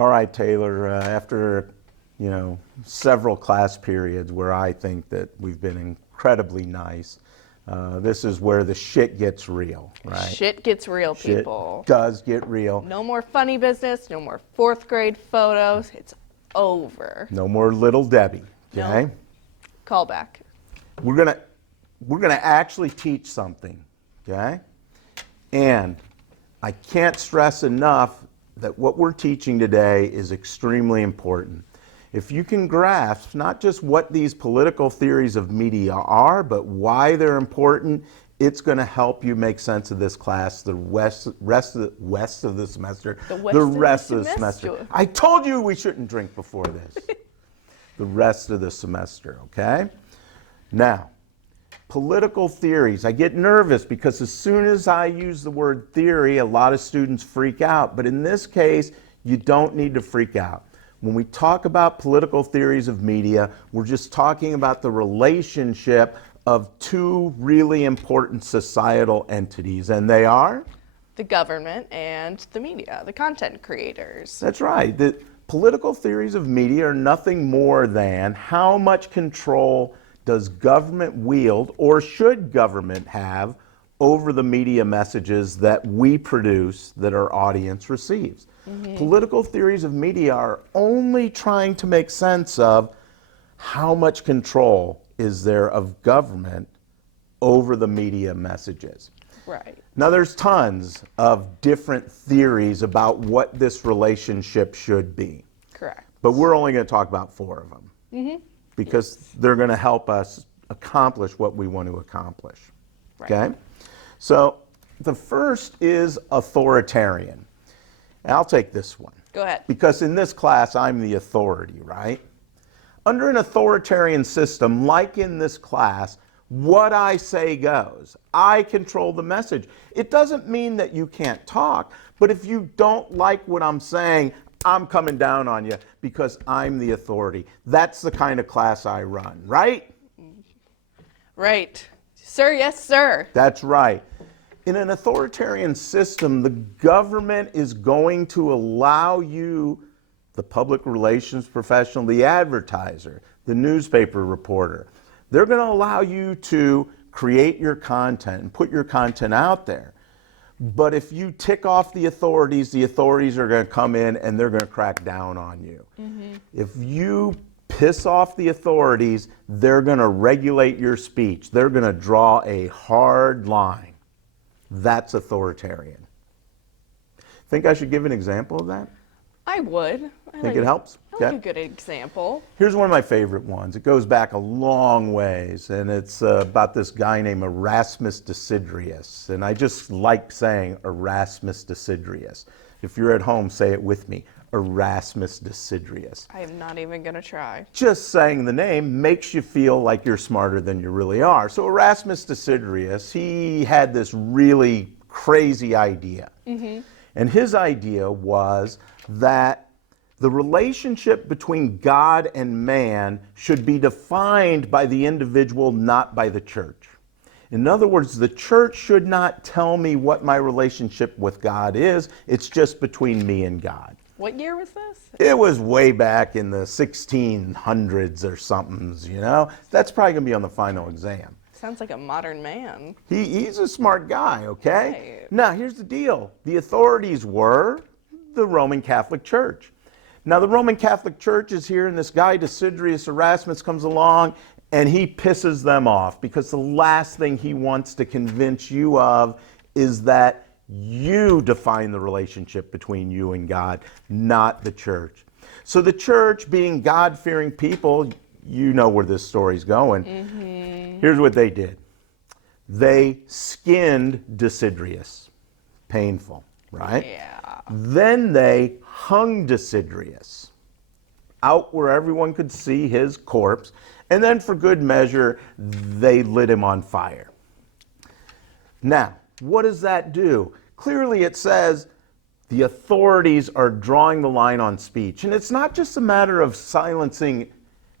All right, Taylor, after, several class periods where I think that we've been incredibly nice, this is where the shit gets real, right? Shit gets real, Shit people. does get real. No more funny business, no more fourth grade photos. It's over. No more little Debbie, okay? No. Call back. We're gonna actually teach something, okay? And I can't stress enough that what we're teaching today is extremely important. If you can grasp not just what these political theories of media are, but why they're important, it's going to help you make sense of this class the rest of the semester. The rest of the semester. I told you we shouldn't drink before this. The rest of the semester, okay? Now, political theories. I get nervous because as soon as I use the word theory, a lot of students freak out. But in this case, you don't need to freak out. When we talk about political theories of media, we're just talking about the relationship of two really important societal entities, and they are? The government and the media, the content creators. That's right. The political theories of media are nothing more than how much control does government wield, or should government have, over the media messages that we produce that our audience receives. Mm-hmm. Political theories of media are only trying to make sense of how much control is there of government over the media messages. Right. Now there's tons of different theories about what this relationship should be. Correct. But we're only going to talk about 4 of them. Mm-hmm. Because they're going to help us accomplish what we want to accomplish. Right. Okay? So the first is authoritarian. And I'll take this one. Go ahead. Because in this class, I'm the authority, right? Under an authoritarian system, like in this class, what I say goes. I control the message. It doesn't mean that you can't talk, but if you don't like what I'm saying, I'm coming down on you because I'm the authority. That's the kind of class I run, right? Right. Sir, yes, sir. That's right. In an authoritarian system, the government is going to allow you, the public relations professional, the advertiser, the newspaper reporter, they're going to allow you to create your content and put your content out there. But if you tick off the authorities are going to come in and they're going to crack down on you. Mm-hmm. If you piss off the authorities, they're going to regulate your speech. They're going to draw a hard line. That's authoritarian. Think I should give an example of that? I would. Think it helps? I like a good example. Here's one of my favorite ones. It goes back a long ways, and it's about this guy named Erasmus Desiderius. And I just like saying Erasmus Desiderius. If you're at home, say it with me, Erasmus Desiderius. I am not even going to try. Just saying the name makes you feel like you're smarter than you really are. So Erasmus Desiderius, he had this really crazy idea. Mm-hmm. And his idea was that the relationship between God and man should be defined by the individual, not by the church. In other words, the church should not tell me what my relationship with God is. It's just between me and God. What year was this? It was way back in the 1600s or something, That's probably going to be on the final exam. Sounds like a modern man. He's a smart guy, okay? Right. Now, here's the deal. The authorities were the Roman Catholic Church. Now, the Roman Catholic Church is here, and this guy, Desiderius Erasmus, comes along, and he pisses them off because the last thing he wants to convince you of is that you define the relationship between you and God, not the church. So the church, being God-fearing people, you know where this story's going. Mm-hmm. Here's what they did. They skinned Desiderius. Painful, right? Yeah. Then they hung Desiderius out where everyone could see his corpse, and then for good measure, they lit him on fire. Now, what does that do? Clearly it says the authorities are drawing the line on speech, and it's not just a matter of silencing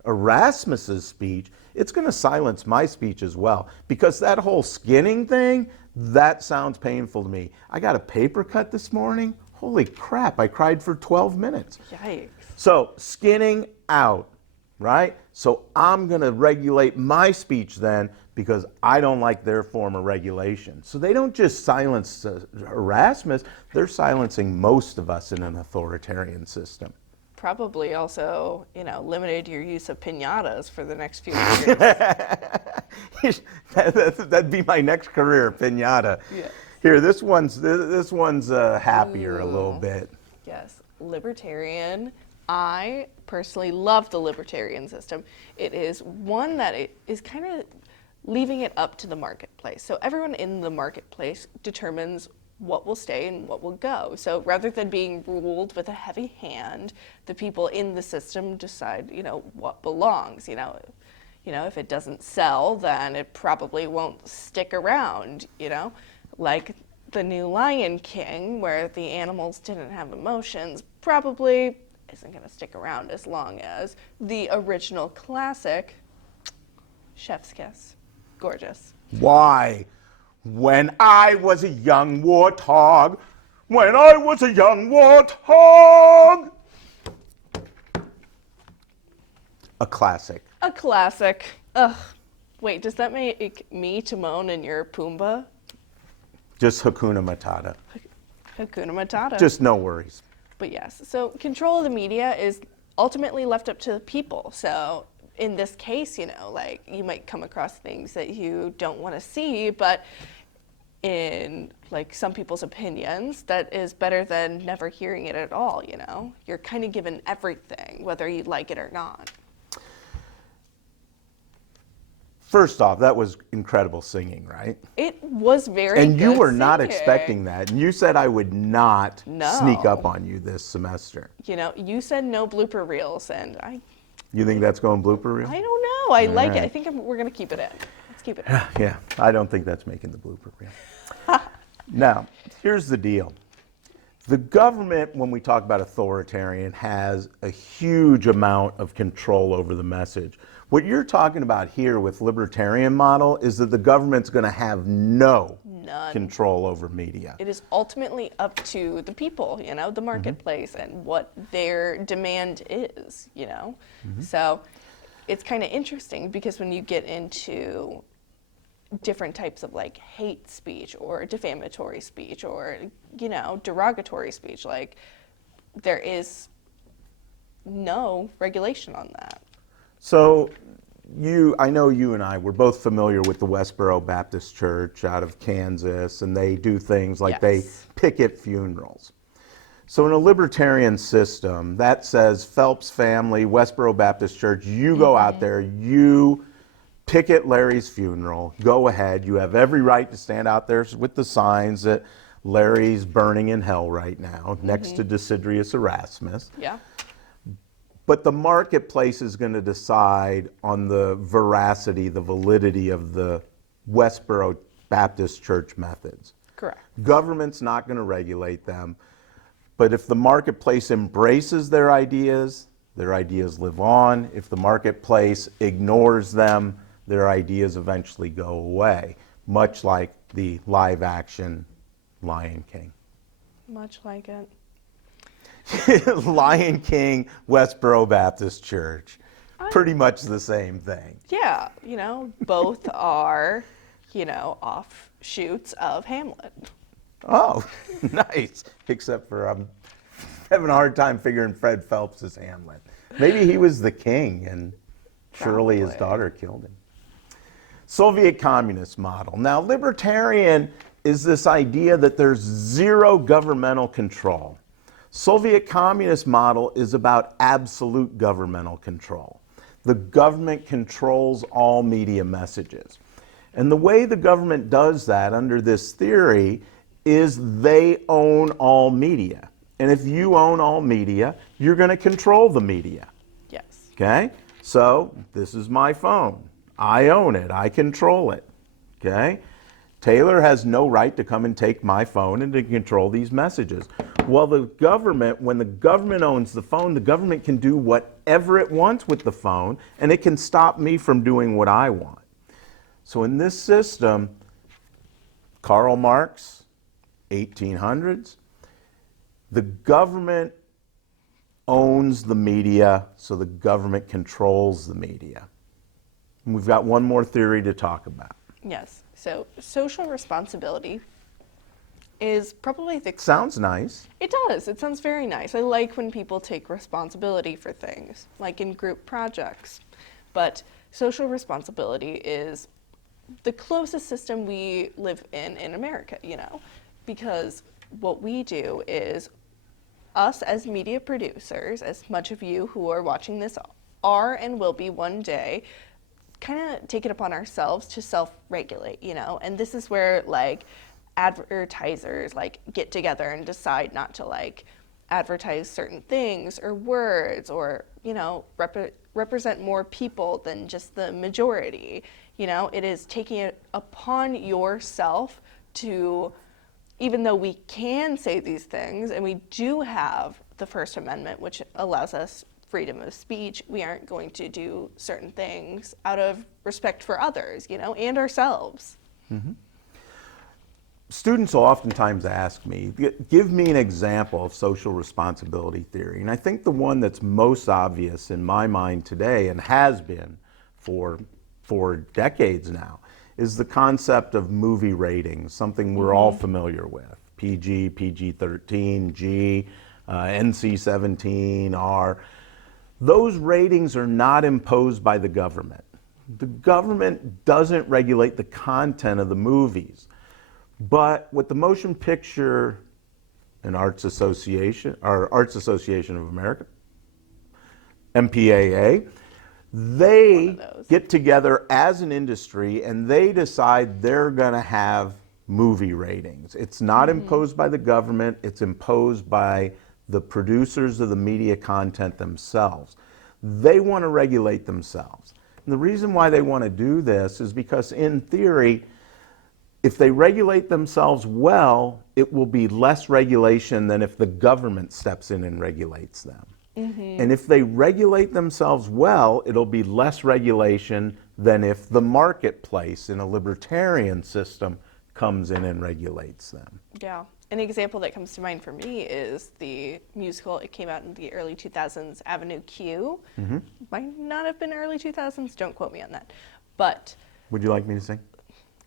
Erasmus's speech, it's going to silence my speech as well, because that whole skinning thing, that sounds painful to me. I got a paper cut this morning. Holy crap, I cried for 12 minutes. Yikes. So, skinning out, right? So, I'm going to regulate my speech then because I don't like their form of regulation. So, they don't just silence Erasmus, they're silencing most of us in an authoritarian system. Probably also, limited your use of piñatas for the next few years. That'd be my next career, piñata. Yeah. Here, this one's happier a little bit. Yes, libertarian. I personally love the libertarian system. It is one that is kind of leaving it up to the marketplace. So everyone in the marketplace determines what will stay and what will go. So rather than being ruled with a heavy hand, the people in the system decide, what belongs. If it doesn't sell, then it probably won't stick around, like the new Lion King, where the animals didn't have emotions, probably isn't going to stick around as long as the original classic, Chef's Kiss. Gorgeous. Why? When I was a young warthog, a classic. A classic. Ugh. Wait, does that make me Timon and you're Pumbaa? Just Hakuna Matata. Hakuna Matata. Just no worries. But yes, so control of the media is ultimately left up to the people. So in this case, you might come across things that you don't want to see, but in some people's opinions, that is better than never hearing it at all, You're kind of given everything, whether you like it or not. First off, that was incredible singing, right? It was very And you good were not singing. expecting that. And you said I would not sneak up on you this semester. You said no blooper reels, and You think that's going blooper reel? I don't know. I like it. right. I think we're going to keep it in. Let's keep it in. Yeah, I don't think that's making the blooper reel. Now, here's the deal. The government, when we talk about authoritarian, has a huge amount of control over the message. What you're talking about here with libertarian model is that the government's going to have no None. control over media. It is ultimately up to the people, the marketplace, and what their demand is, So it's kind of interesting because when you get into different types of hate speech or defamatory speech or, derogatory speech, there is no regulation on that. So I know you and I, we're both familiar with the Westboro Baptist Church out of Kansas, and they do things like they Yes. picket funerals. So in a libertarian system, that says Phelps family, Westboro Baptist Church, you go out there, you picket Larry's funeral, go ahead, you have every right to stand out there with the signs that Larry's burning in hell right now, next to Desiderius Erasmus. Yeah. But the marketplace is going to decide on the veracity, the validity of the Westboro Baptist Church methods. Correct. Government's not going to regulate them. But if the marketplace embraces their ideas live on. If the marketplace ignores them, their ideas eventually go away, much like the live action Lion King. Much like it. Lion King, Westboro Baptist Church. Pretty much the same thing. Yeah, both are, offshoots of Hamlet. Oh, nice. Except for I'm having a hard time figuring Fred Phelps as Hamlet. Maybe he was the king and surely his Probably. daughter killed him. Soviet communist model. Now, libertarian is this idea that there's zero governmental control. Soviet communist model is about absolute governmental control. The government controls all media messages. And the way the government does that under this theory is they own all media. And if you own all media, you're going to control the media. Yes. Okay? So, this is my phone. I own it. I control it. Okay? Taylor has no right to come and take my phone and to control these messages. Well, the government, when the government owns the phone, the government can do whatever it wants with the phone, and it can stop me from doing what I want. So in this system, Karl Marx, 1800s, The government owns the media, so the government controls the media. And we've got one more theory to talk about. Yes. So social responsibility is probably the... Sounds nice. It does. It sounds very nice. I like when people take responsibility for things, like in group projects. But social responsibility is the closest system we live in America, you know, because what we do is us as media producers, as much of you who are watching this are and will be one day, kind of take it upon ourselves to self-regulate, you know, and this is where like advertisers like get together and decide not to like advertise certain things or words or, you know, represent more people than just the majority. You know, it is taking it upon yourself to, even though we can say these things and we do have the First Amendment, which allows us freedom of speech, we aren't going to do certain things out of respect for others, you know, and ourselves. Mm-hmm. Students oftentimes ask me, give me an example of social responsibility theory. And I think the one that's most obvious in my mind today, and has been for decades now, is the concept of movie ratings, something we're all familiar with. PG, PG-13, G, NC-17, R. Those ratings are not imposed by the government. The government doesn't regulate the content of the movies. But with the Motion Picture and Arts Association, or Arts Association of America, MPAA, they get together as an industry and they decide they're going to have movie ratings. It's not imposed by the government, it's imposed by the producers of the media content themselves. They want to regulate themselves. And the reason why they want to do this is because in theory, if they regulate themselves well, it will be less regulation than if the government steps in and regulates them. And if they regulate themselves well, it'll be less regulation than if the marketplace in a libertarian system comes in and regulates them. Yeah. An example that comes to mind for me is the musical, it came out in the early 2000s, Avenue Q. Might not have been early 2000s, don't quote me on that. But... Would you like me to sing?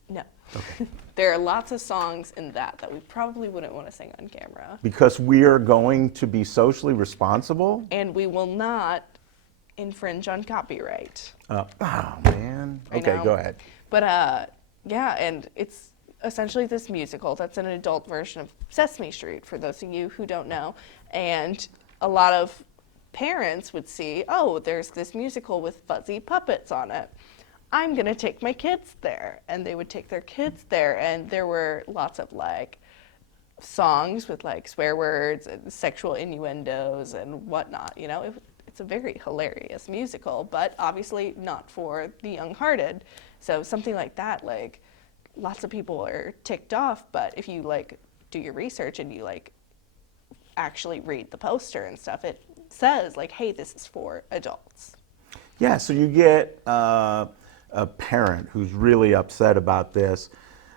No. Okay. There are lots of songs in that we probably wouldn't want to sing on camera. Because we are going to be socially responsible? And we will not infringe on copyright. Oh, man. Okay, go ahead. But, yeah, and it's essentially this musical that's an adult version of Sesame Street, for those of you who don't know. And a lot of parents would see, oh, there's this musical with fuzzy puppets on it. I'm going to take my kids there. And they would take their kids there. And there were lots of like songs with like swear words and sexual innuendos and whatnot. You know, it's a very hilarious musical, but obviously not for the young-hearted. So something like that, like lots of people are ticked off. But if you like do your research and you like actually read the poster and stuff, it says like, hey, this is for adults. Yeah, so you get a parent who's really upset about this.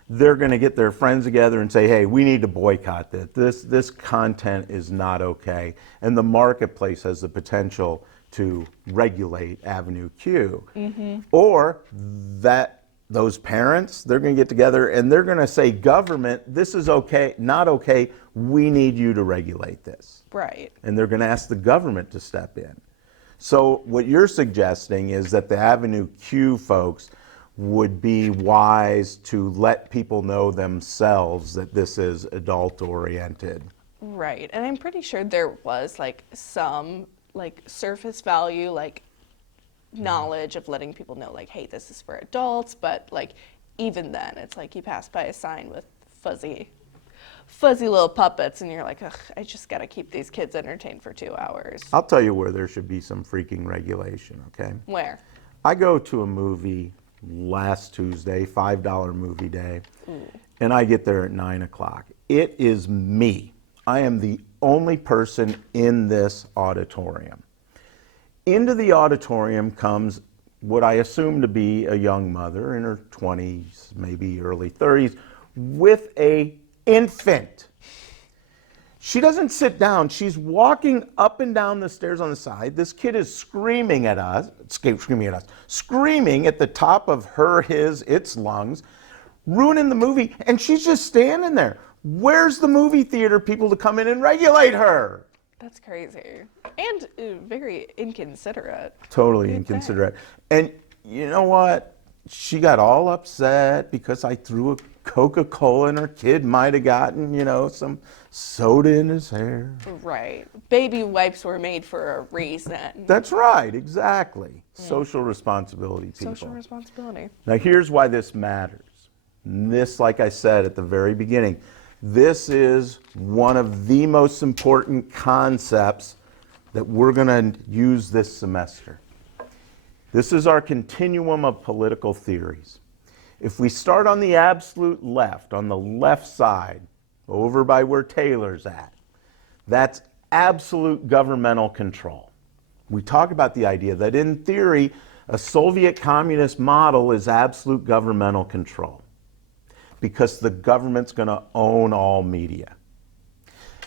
They're going to get their friends together and say, hey, we need to boycott this. This content is not okay. And the marketplace has the potential to regulate Avenue Q. Or that those parents, they're going to get together and they're going to say, government, this is okay, not okay. We need you to regulate this. Right. And they're going to ask the government to step in. So what you're suggesting is that the Avenue Q folks would be wise to let people know themselves that this is adult oriented. Right. And I'm pretty sure there was like some like surface value, like knowledge of letting people know like, hey, this is for adults. But like even then it's like you pass by a sign with fuzzy little puppets and you're like, ugh, I just got to keep these kids entertained for 2 hours. I'll tell you where there should be some freaking regulation, okay? Where? I go to a movie last Tuesday, $5 movie day, and I get there at 9 o'clock. It is me. I am the only person in this auditorium. Into the auditorium comes what I assume to be a young mother in her 20s, maybe early 30s, with a infant. She doesn't sit down. She's walking up and down the stairs on the side. This kid is screaming at us, screaming at the top of its lungs, ruining the movie, and she's just standing there. Where's the movie theater people to come in and regulate her? That's crazy. And very inconsiderate. Totally You'd inconsiderate. And you know what? She got all upset because I threw a Coca-Cola and her kid might have gotten, some soda in his hair. Right. Baby wipes were made for a reason. That's right, exactly. Social responsibility, people. Social responsibility. Now here's why this matters. And this, like I said at the very beginning, this is one of the most important concepts that we're going to use this semester. This is our continuum of political theories. If we start on the absolute left, on the left side, over by where Taylor's at, that's absolute governmental control. We talk about the idea that in theory, a Soviet communist model is absolute governmental control because the government's going to own all media.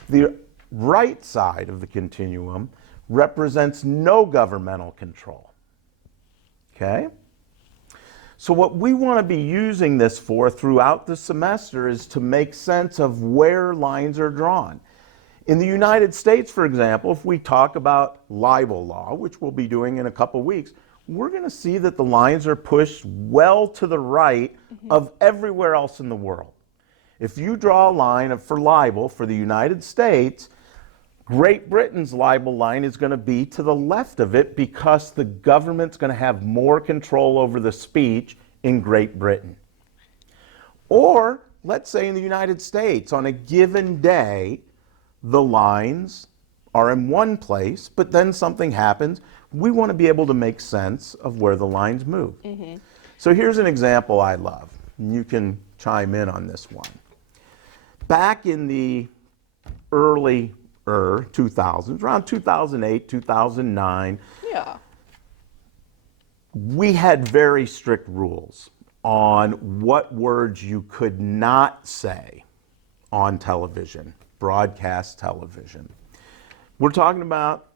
The right side of the continuum represents no governmental control. Okay? So what we want to be using this for throughout the semester is to make sense of where lines are drawn. In the United States, for example, if we talk about libel law, which we'll be doing in a couple weeks, we're going to see that the lines are pushed well to the right of everywhere else in the world. If you draw a line for libel for the United States, Great Britain's libel line is going to be to the left of it because the government's going to have more control over the speech in Great Britain. Or, let's say in the United States, on a given day, the lines are in one place, but then something happens. We want to be able to make sense of where the lines move. So here's an example I love. And you can chime in on this one. Back in the early 2000s, around 2008, 2009, Yeah. we had very strict rules on what words you could not say on television, broadcast television. We're talking about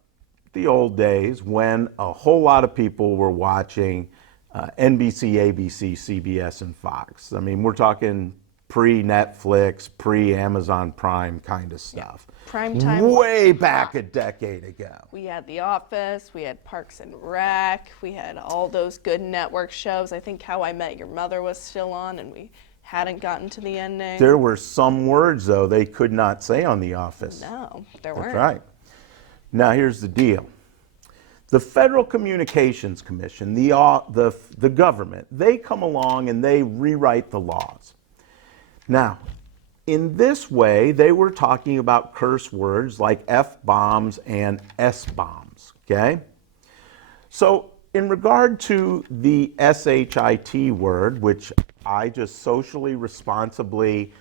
the old days when a whole lot of people were watching NBC, ABC, CBS, and Fox. I mean, we're talking pre-Netflix, pre-Amazon Prime kind of stuff. Prime time. Way back a decade ago. We had The Office, we had Parks and Rec, we had all those good network shows. I think How I Met Your Mother was still on and we hadn't gotten to the ending. There were some words, though, they could not say on The Office. No, there weren't. That's right. Now, here's the deal. The Federal Communications Commission, the government, they come along and they rewrite the laws. Now, in this way, they were talking about curse words like F-bombs and S-bombs, okay? So, in regard to the SHIT word, which I just socially responsibly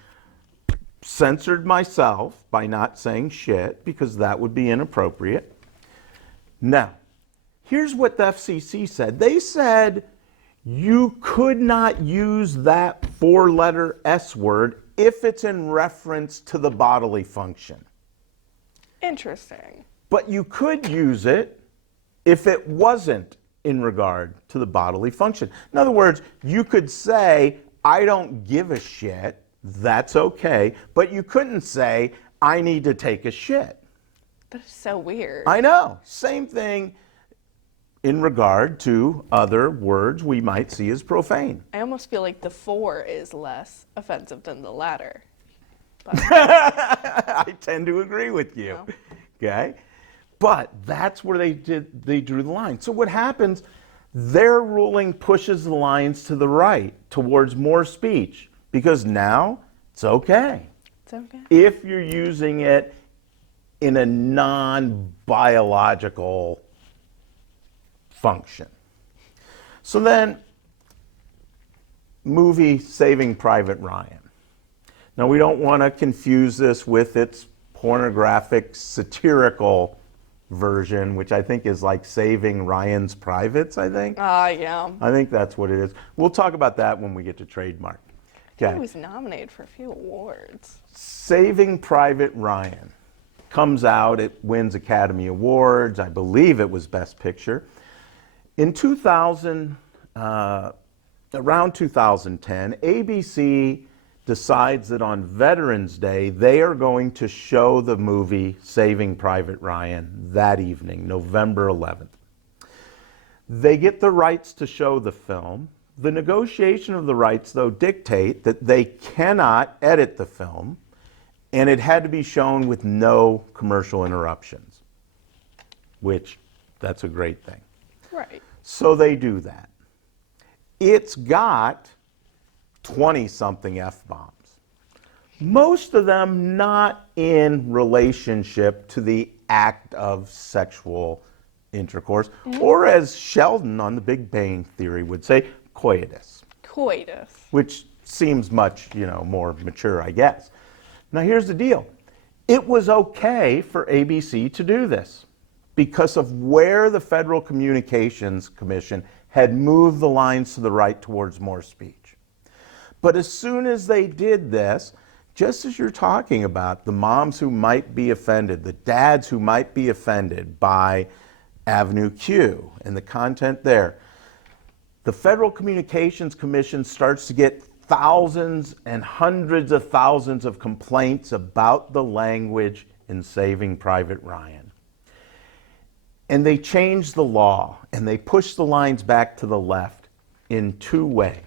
censored myself by not saying shit, because that would be inappropriate. Now, here's what the FCC said. They said you could not use that four-letter S word if it's in reference to the bodily function. Interesting. But you could use it if it wasn't in regard to the bodily function. In other words, you could say, I don't give a shit, that's okay, but you couldn't say, I need to take a shit. That is so weird. I know. Same thing in regard to other words we might see as profane. I almost feel like the four is less offensive than the latter. But, I tend to agree with you. Okay? But that's where they drew the line. So what happens, their ruling pushes the lines to the right towards more speech because now it's okay. it's okay. If you're using it in a non-biological function. So then, movie Saving Private Ryan. Now, we don't want to confuse this with its pornographic, satirical version, which I think is like Saving Ryan's Privates, I think. Yeah. I think that's what it is. We'll talk about that when we get to trademark. He Okay. was nominated for a few awards. Saving Private Ryan. comes out, it wins Academy Awards. I believe it was Best Picture. In 2000, around 2010, ABC decides that on Veterans Day, they are going to show the movie Saving Private Ryan that evening, November 11th. They get the rights to show the film. The negotiation of the rights, though, dictate that they cannot edit the film, and it had to be shown with no commercial interruptions, which that's a great thing. Right. So they do that. It's got 20-something F-bombs. Most of them not in relationship to the act of sexual intercourse, or as Sheldon on The Big Bang Theory would say, coitus, Coitus. which seems much, more mature, I guess. Now here's the deal. It was okay for ABC to do this because of where the Federal Communications Commission had moved the lines to the right towards more speech. But as soon as they did this, just as you're talking about, the moms who might be offended, the dads who might be offended by Avenue Q and the content there, the Federal Communications Commission starts to get thousands and hundreds of thousands of complaints about the language in Saving Private Ryan. And they changed the law and they pushed the lines back to the left in two ways.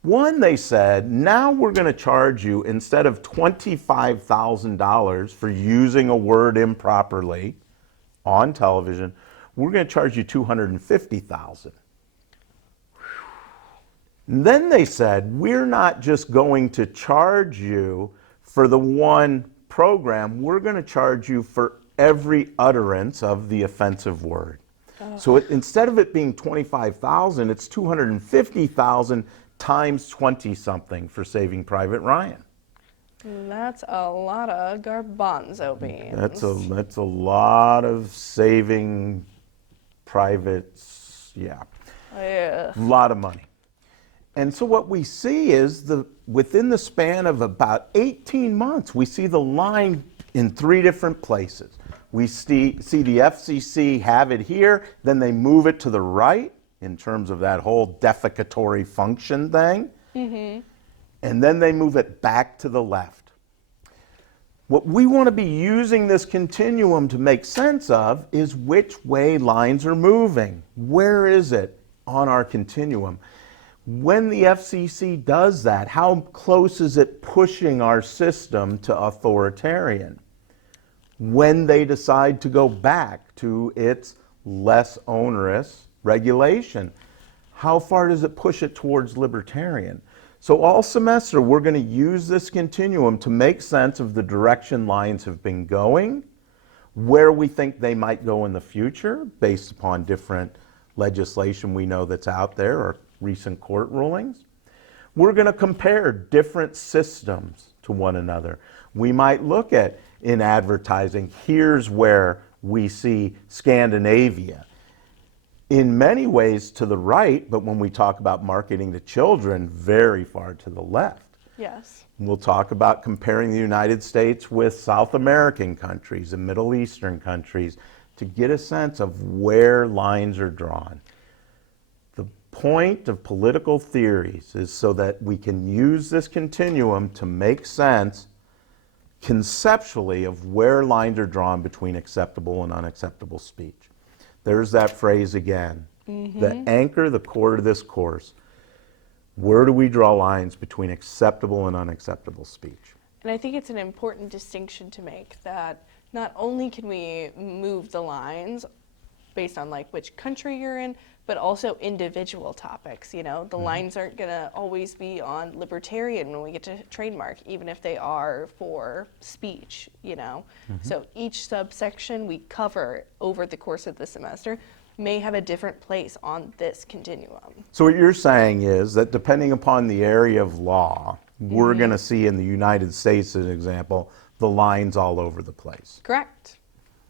One, they said, now we're going to charge you, instead of $25,000 for using a word improperly on television, we're going to charge you $250,000. Then they said, we're not just going to charge you for the one program, we're going to charge you for every utterance of the offensive word. Oh. So instead of it being $25,000, it's $250,000 times 20-something for Saving Private Ryan. That's a lot of garbanzo beans. That's a lot of saving privates, yeah. A lot of money. And so what we see is within the span of about 18 months, we see the line in three different places. We see the FCC have it here, then they move it to the right in terms of that whole defecatory function thing, and then they move it back to the left. What we want to be using this continuum to make sense of is which way lines are moving. Where is it on our continuum? When the FCC does that, how close is it pushing our system to authoritarian? When they decide to go back to its less onerous regulation, how far does it push it towards libertarian? So all semester, we're going to use this continuum to make sense of the direction lines have been going, where we think they might go in the future based upon different legislation we know that's out there or recent court rulings. We're going to compare different systems to one another. We might look at, in advertising, here's where we see Scandinavia. In many ways to the right, but when we talk about marketing to children, very far to the left. Yes. We'll talk about comparing the United States with South American countries and Middle Eastern countries to get a sense of where lines are drawn. The point of political theories is so that we can use this continuum to make sense conceptually of where lines are drawn between acceptable and unacceptable speech. There's that phrase again. The anchor, the core to this course. Where do we draw lines between acceptable and unacceptable speech? And I think it's an important distinction to make that not only can we move the lines based on like which country you're in, but also individual topics. The lines aren't going to always be on libertarian when we get to trademark, even if they are for speech, So each subsection we cover over the course of the semester may have a different place on this continuum. So what you're saying is that depending upon the area of law, we're going to see in the United States, as an example, the lines all over the place. Correct.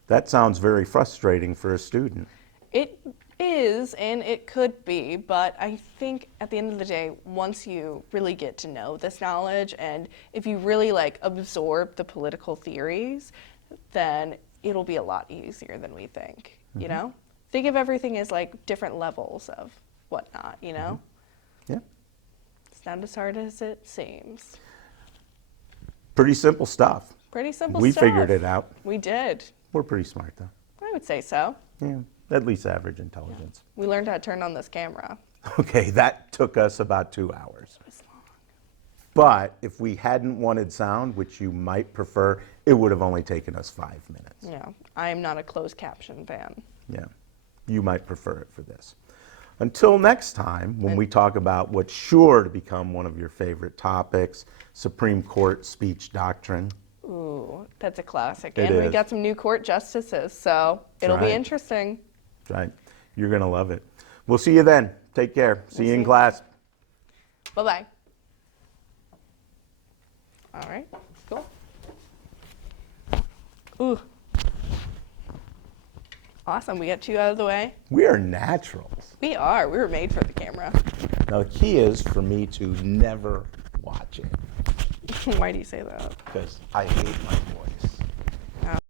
That sounds very frustrating for a student. It is, and it could be, but I think at the end of the day, once you really get to know this knowledge, and if you really absorb the political theories, then it'll be a lot easier than we think, you know? Think of everything as like different levels of whatnot, you know? Yeah. It's not as hard as it seems. Pretty simple stuff. Pretty simple We stuff. figured it out. We did. We're pretty smart, though. I would say so. Yeah, at least average intelligence. We learned how to turn on this camera. Okay, that took us about 2 hours. It was long. But if we hadn't wanted sound, which you might prefer, it would have only taken us 5 minutes. Yeah, I am not a closed caption fan. Yeah, you might prefer it for this. Until next time, when we talk about what's sure to become one of your favorite topics, Supreme Court speech doctrine. Ooh, that's a classic. It And we is. got some new court justices, so it'll be right. interesting. Right, you're going to love it. We'll see you then. Take care. See you in see. class. Bye-bye. All right, cool. Ooh. Awesome, we got 2 out of the way. We are naturals. We are. We were made for the camera. Now, the key is for me to never watch it Why do you say that? because I hate my